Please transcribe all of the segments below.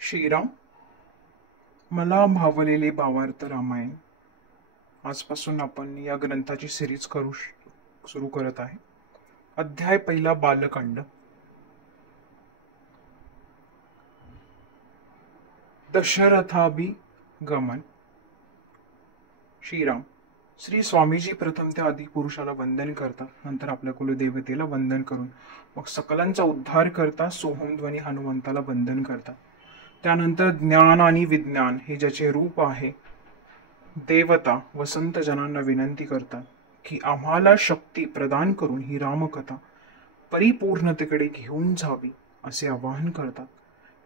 श्रीराम, मला भावलेले भावार्थ रामायण. आजपासून आपण या ग्रंथाची सिरीज सुरू करत आहे. अध्याय पहिला, बालकांड. दशरथाभिगमन. श्रीराम, श्री स्वामीजी प्रथम त्या आदिपुरुषाला वंदन करतात, नंतर आपल्या कुलदेवतेला वंदन करून मग सकलांचा उद्धार करता सोहमध्वनी हनुमंताला वंदन करतात. त्यानंतर ज्ञान आणि विज्ञान हे ज्याचे रूप आहे, देवता वसंत जनांना विनंती करतात की आम्हाला शक्ती प्रदान करून ही रामकथा परिपूर्णतेकडे घेऊन जावी असे आवाहन करतात.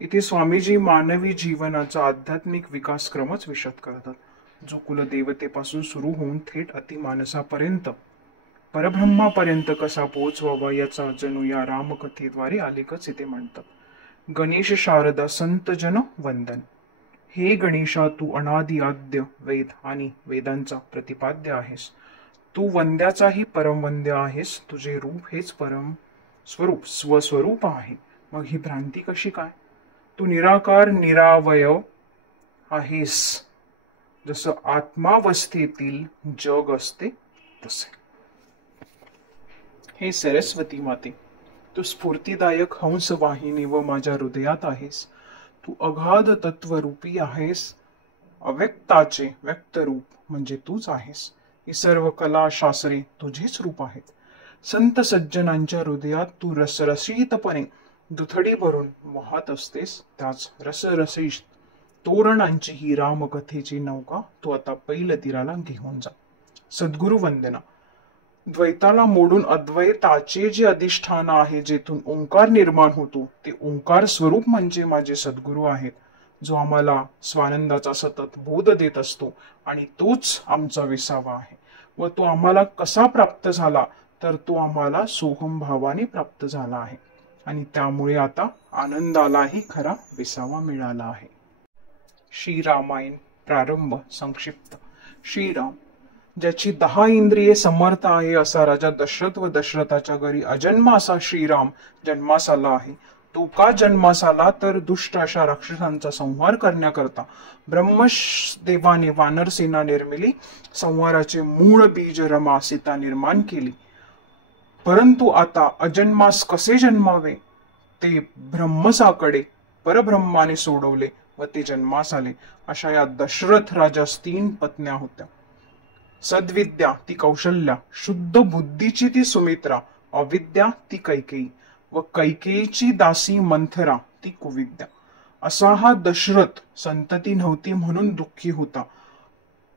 इथे स्वामीजी मानवी जीवनाचा आध्यात्मिक विकासक्रमच विशद करतात, जो कुलदेवतेपासून सुरू होऊन थेट अतिमानसापर्यंत परब्रह्मापर्यंत कसा पोहोचवावा याचा जणू या रामकथेद्वारे आलेखच इथे म्हणतात. गणेश शारदा संत जन वंदन. हे गणेशा, तू अनादि आद्य वेद आणि वेदांचा प्रतिपाद्य आहेस. तू वंद्याचाही परमवंद्य आहेस. तुझे रूप हेच परम स्वरूप स्वस्वरूप आहे. मग ही भ्रांती कशी काय? तू निराकार निरावयव आहेस. जसं आत्मावस्थेतील जग असते तसे. हे सरस्वती माते, तू स्फूर्तिदायक हंस वाहिनी व माझ्या हृदयात आहेस. तू अगाध तत्वरूपी आहेस. अव्यक्ताचे व्यक्त रूप म्हणजे तूच आहेस. ही सर्व कला शास्त्रे तुझेच रूप आहेत. संत सज्जनांच्या हृदयात तू रसरशीतपणे दुथडी भरून वाहत असतेस. त्याच रसरशीत तोरणांची ही रामकथेची नौका तू आता पैल तीराला घेऊन जा. सद्गुरु वंदना. द्वैताला मोडून अद्वैताचे जे अधिष्ठान आहे, जेथून ओंकार निर्माण होतो, ते ओंकार स्वरूप म्हणजे माझे सद्गुरु आहेत, जो आम्हाला स्वानंदाचा सतत बोध देत असतो आणि तोच आमचा विसावा आहे. व तो आम्हाला कसा प्राप्त झाला, तर तो आम्हाला सोहम भावाने प्राप्त झाला आहे आणि त्यामुळे आता आनंदालाही खरा विसावा मिळाला आहे. श्रीरामायण प्रारंभ संक्षिप्त. श्रीराम, ज्याची 10 इंद्रिये समर्थ आहे असा राजा दशरथ व दशरथाच्या घरी अजन्म असा श्रीराम जन्मास आला आहे. तो का जन्मास आला, तर दुष्ट अशा राक्षसांचा संहार करण्याकरता ब्रह्मदेवाने वानरसेना निर्मिली. संहाराचे मूळ बीज रमा सीता निर्माण केली. परंतु आता अजन्मास कसे जन्मावे ते ब्रह्मसाकडे परब्रह्माने सोडवले व ते जन्मास आले. अशा या दशरथ राजास 3 पत्न्या होत्या. सद्विद्या ती कौशल्या, शुद्ध बुद्धीची ती सुमित्रा, अविद्या ती कैकेयी व कैकेयीची दासी मंथरा ती कुविद्या. असा हा दशरथ संतती नव्हती म्हणून दुःखी होता,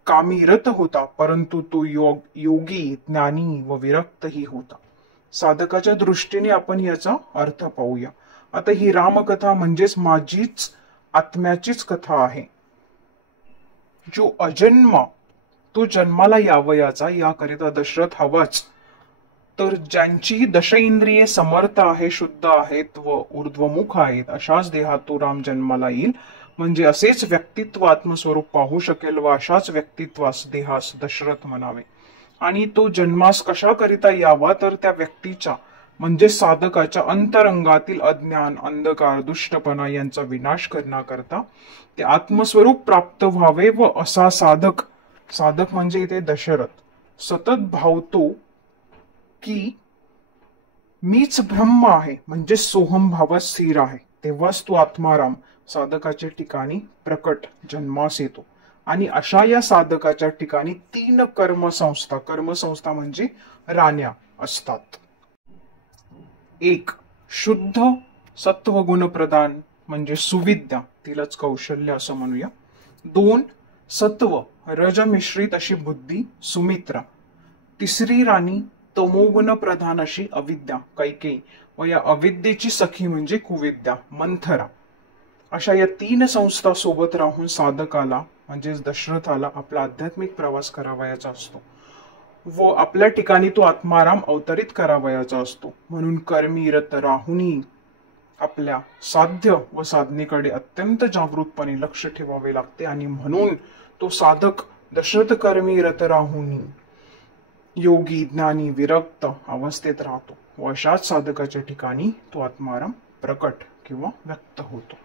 कामीरत होता, परंतु तो योगी, ज्ञानी व विरक्तही होता. साधकाच्या दृष्टीने आपण याचा अर्थ पाहूया. आता ही रामकथा म्हणजेच माझीच आत्म्याचीच कथा आहे. जो अजन्म तो जन्माला यावयाचा, याकरिता दशरथ हवाच. तर ज्यांची 10 इंद्रिये समर्थ आहे, शुद्ध आहेत व ऊर्ध्वमुख आहेत, अशाच देहात तो राम जन्माला येईल. म्हणजे असेच व्यक्तित्व आत्मस्वरूप पाहू शकेल व अशाच व्यक्तित्वास देहास दशरथ म्हणावे. आणि तो जन्मास कशाकरिता यावा, तर त्या व्यक्तीच्या म्हणजे साधकाच्या अंतरंगातील अज्ञान, अंधकार, दुष्टपणा यांचा विनाश करण्याकरता ते आत्मस्वरूप प्राप्त व्हावे. व असा साधक म्हणजे इथे दशरथ सतत भावतो की मीच ब्रह्म आहे, म्हणजे सोहम भावात स्थिर आहे. तेव्हाच तो आत्माराम साधकाच्या ठिकाणी प्रकट जन्मास येतो. आणि अशा या साधकाच्या ठिकाणी 3 कर्मसंस्था म्हणजे राण्या असतात. 1 शुद्ध सत्वगुण प्रधान म्हणजे सुविद्या, तिलाच कौशल्य असं म्हणूया. 2 सत्व रज मिश्रित अशी बुद्धी, सुमित्रा. 3री राणी तमोगुण प्रधान अशी अविद्या, कैकेयी. व या अविद्येची सखी म्हणजे कुविद्या, मंथरा. अशा या 3 संस्था सोबत राहून साधकाला म्हणजेच दशरथाला आपला आध्यात्मिक प्रवास करावयाचा असतो व आपल्या ठिकाणी तो आत्माराम अवतरित करावयाचा असतो. म्हणून कर्मीरत राहुनी आपल्या साध्य व साधनेकडे अत्यंत जागृतपणे लक्ष ठेवावे लागते. आणि म्हणून तो साधक दशरथ कर्मीरत राहुनी योगी, ज्ञानी, विरक्त अवस्थेत राहतो व अशाच साधकाच्या ठिकाणी तो आत्माराम प्रकट किंवा व्यक्त होतो.